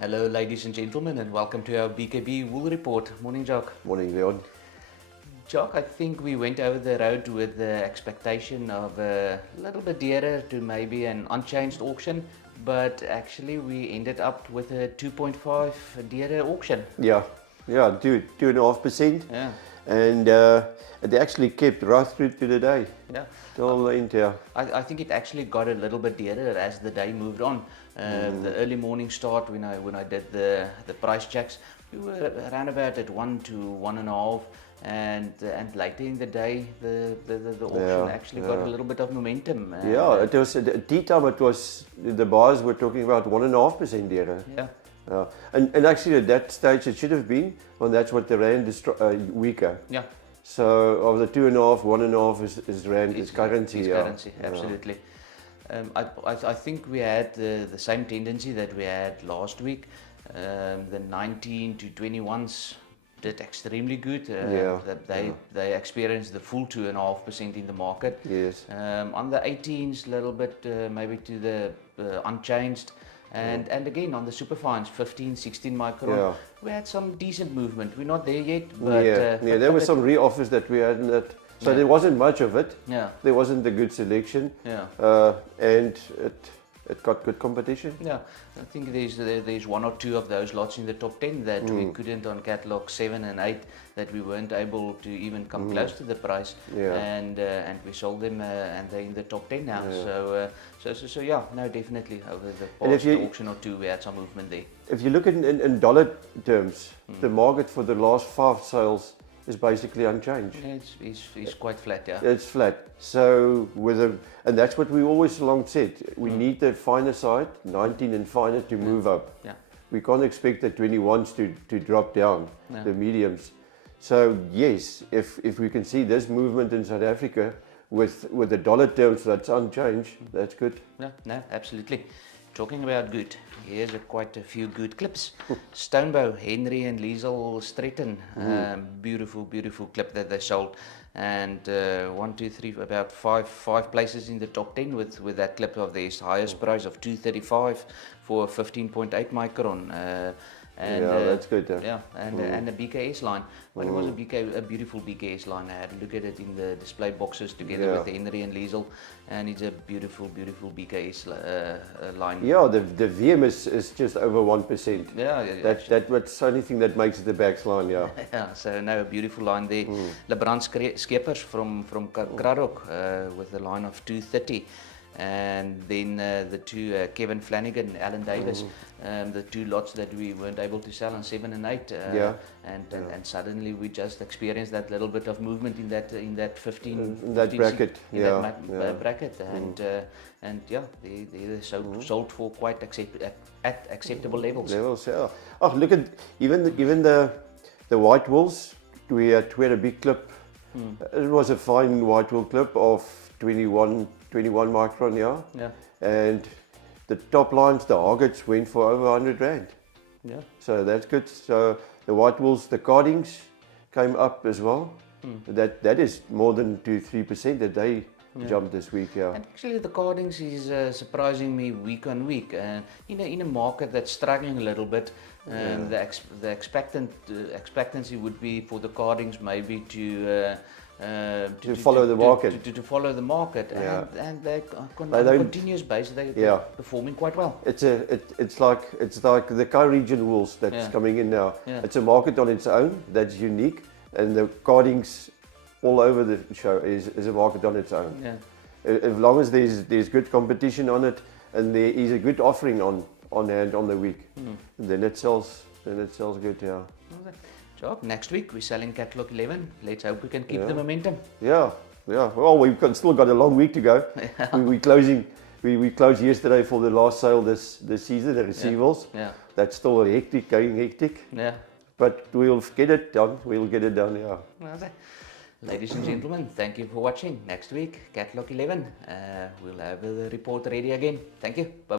Hello, ladies and gentlemen, and welcome to our BKB Wool Report. Morning, Jacques. Morning, Leon. Jacques, I think we went over the road with the expectation of a little bit dearer to maybe an unchanged auction, but actually we ended up with a 2.5 dearer auction. Yeah, 2.5%. Yeah. And it actually kept right through to the day. Yeah. Till the end, yeah. I think it actually got a little bit dearer as the day moved on. The early morning start when I did the price checks, we were around about at 1 to 1.5, and later in the day the auction actually got a little bit of momentum. Yeah, it was at tea time. It was the buyers were talking about 1.5% dearer. Yeah. And actually at that stage it should have been, well, that's what the rand is weaker. Yeah. So of the 2.5, 1.5 is rand, is currency. It's currency, absolutely. I think we had the same tendency that we had last week. The 19 to 21s did extremely good. They experienced the full 2.5% in the market. Yes. On the 18s, a little bit maybe to the unchanged. And again on the superfines, 15, 16 micron, we had some decent movement. We're not there yet, but there were some re-offers that we had in that. So there wasn't much of it. Yeah. There wasn't a good selection. Yeah. And it got good competition. Yeah, I think there's one or two of those lots in the top 10 that we couldn't on catalog 7 and 8, that we weren't able to even come close to the price. Yeah. And we sold them and they're in the top 10 now. Yeah. So yeah, no, definitely over the past auction or two we had some movement there. If you look in dollar terms, the market for the last 5 sales is basically unchanged. Yeah, it's quite flat, yeah. It's flat. So and that's what we always long said. We need the finer side, 19 and finer, to move up. Yeah. We can't expect the 21s to drop down, the mediums. So yes, if we can see this movement in South Africa with the dollar terms that's unchanged, that's good. No, absolutely. Talking about good, here's quite a few good clips. Stonebow, Henry and Liesel Stretton, beautiful clip that they sold, and 1, 2, 3, about five places in the top 10 with that clip of theirs. Highest price of 235 for a 15.8 micron. That's good. And a BKS line. Well, it was a beautiful BKS line. I had a look at it in the display boxes together with Henry and Liesel, and it's a beautiful BKS line. Yeah, the VM is just over 1%. That's the only thing that makes it the backs line. Yeah, so now a beautiful line there. LeBron Skeppers from Kraddock with a line of 230. And then the two Kevin Flanagan, Alan Davis, the two lots that we weren't able to sell on 7 and 8, and suddenly we just experienced that little bit of movement in that 15 bracket, bracket, and they sold for quite at acceptable levels. Oh, look at even the white wools. We had a big clip. It was a fine white wool clip of 21 micron, and the top lines, the Hoggets, went for over 100 rand. Yeah. So that's good. So the white wools, the cardings came up as well. That is more than 2-3% that they jumped this week. Yeah. And actually, the cardings is surprising me week on week. In a market that's struggling a little bit, the expectancy would be for the cardings maybe to follow the market. To follow the market, and they on a continuous basis they're performing quite well. It's like the Kai region wools that's coming in now. It's a market on its own that's unique, and the cardings all over the show is a market on its own. As long as there's good competition on it, and there is a good offering on hand on the week, then it sells good. Yeah. Okay. Jacques, next week we're selling catalog 11. Let's hope we can keep the momentum. Yeah. Well, we've still got a long week to go. We closed yesterday for the last sale this season, the receivables. That's still going hectic. Yeah. But we'll get it done. Okay. Ladies and gentlemen, thank you for watching. Next week, catalog 11. We'll have the report ready again. Thank you. Bye.